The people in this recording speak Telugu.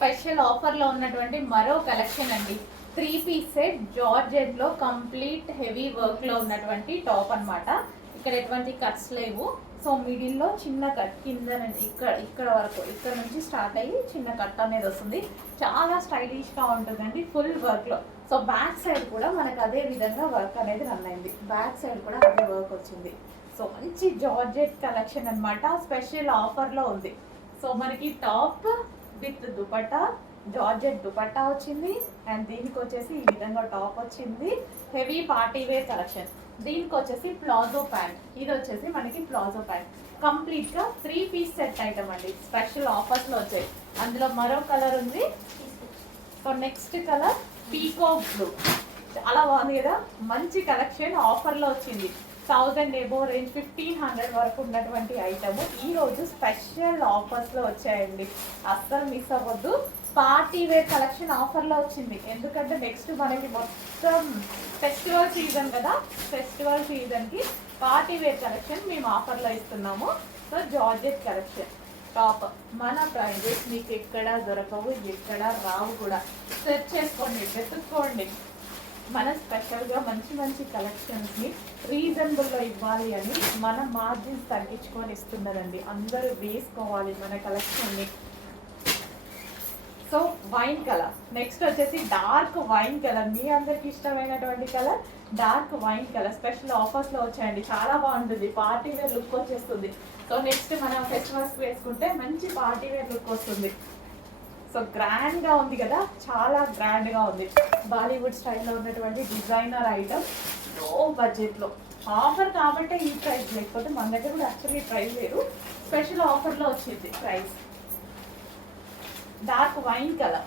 స్పెషల్ ఆఫర్లో ఉన్నటువంటి మరో కలెక్షన్ అండి. 3 పీస్ సెట్ జార్జెట్లో కంప్లీట్ హెవీ వర్క్లో ఉన్నటువంటి టాప్ అన్నమాట. ఇక్కడ ఎటువంటి కట్స్ లేవు. సో మిడిల్లో చిన్న కట్ కింద ఇక్కడ వరకు ఇక్కడ నుంచి స్టార్ట్ అయ్యి చిన్న కట్ అనేది వస్తుంది. చాలా స్టైలిష్గా ఉంటుందండి ఫుల్ వర్క్లో. సో బ్యాక్ సైడ్ కూడా మనకు అదే విధంగా వర్క్ అనేది రన్ అయింది. బ్యాక్ సైడ్ కూడా అదే వర్క్ వచ్చింది. సో మంచి జార్జెట్ కలెక్షన్ అన్నమాట. స్పెషల్ ఆఫర్లో ఉంది. సో మనకి top with dupatta, georgette dupatta వచ్చింది. అండ్ దీనికి వచ్చేసి ఈ విధంగా టాప్ వచ్చింది. Heavy party wear collection. దీనికి వచ్చేసి ప్లాజో ప్యాంట్. ఇది వచ్చేసి మనకి ప్లాజో ప్యాంట్. కంప్లీట్గా 3 పీస్ సెట్ ఐటమ్ అండి. స్పెషల్ ఆఫర్స్లో వచ్చాయి. అందులో మరో కలర్ ఉంది. So next colour peacock blue. చాలా బాగుంది కదా. మంచి కలెక్షన్ ఆఫర్లో వచ్చింది. 1000 ఎబో రేంజ్ 1500 వరకు ఉన్నటువంటి ఐటమ్ ఈరోజు స్పెషల్ ఆఫర్స్లో వచ్చాయండి. అస్సలు మిస్ అవ్వద్దు. పార్టీ వేర్ కలెక్షన్ ఆఫర్లో వచ్చింది. ఎందుకంటే నెక్స్ట్ మనకి మొత్తం ఫెస్టివల్ సీజన్ కదా. ఫెస్టివల్ సీజన్కి పార్టీ వేర్ కలెక్షన్ మేము ఆఫర్లో ఇస్తున్నాము. సో జార్జెట్ కలెక్షన్ టాప్ మన ప్రైజెస్ మీకు ఎక్కడ దొరకవు, ఎక్కడ రావు కూడా. సెర్చ్ చేసుకోండి, వెతుక్కోండి. మన స్పెషల్గా మంచి మంచి కలెక్షన్స్ని రీజనబుల్లో ఇవ్వాలి అని మన మార్జిన్స్ తగ్గించుకొని ఇస్తున్నదండి. అందరూ వేసుకోవాలి మన కలెక్షన్ని. So wine colour. నెక్స్ట్ వచ్చేసి డార్క్ వైన్ కలర్. మీ అందరికి ఇష్టమైనటువంటి colour dark wine colour. Special ఆఫర్స్లో వచ్చాయండి. చాలా బాగుంటుంది. పార్టీ వేర్ లుక్ వచ్చేస్తుంది. సో నెక్స్ట్ మనం ఫెస్టివల్స్కి వేసుకుంటే మంచి పార్టీ వేర్ లుక్ వస్తుంది. సో గ్రాండ్గా ఉంది కదా, చాలా గ్రాండ్గా ఉంది. బాలీవుడ్ స్టైల్లో ఉన్నటువంటి డిజైనర్ ఐటమ్ లో బడ్జెట్లో. ఆఫర్ కాబట్టి ఈ ప్రైస్, లేకపోతే మన దగ్గర కూడా యాక్చువల్లీ ప్రైస్ లేదు. స్పెషల్ ఆఫర్లో వచ్చింది ప్రైస్. Dark wine colour.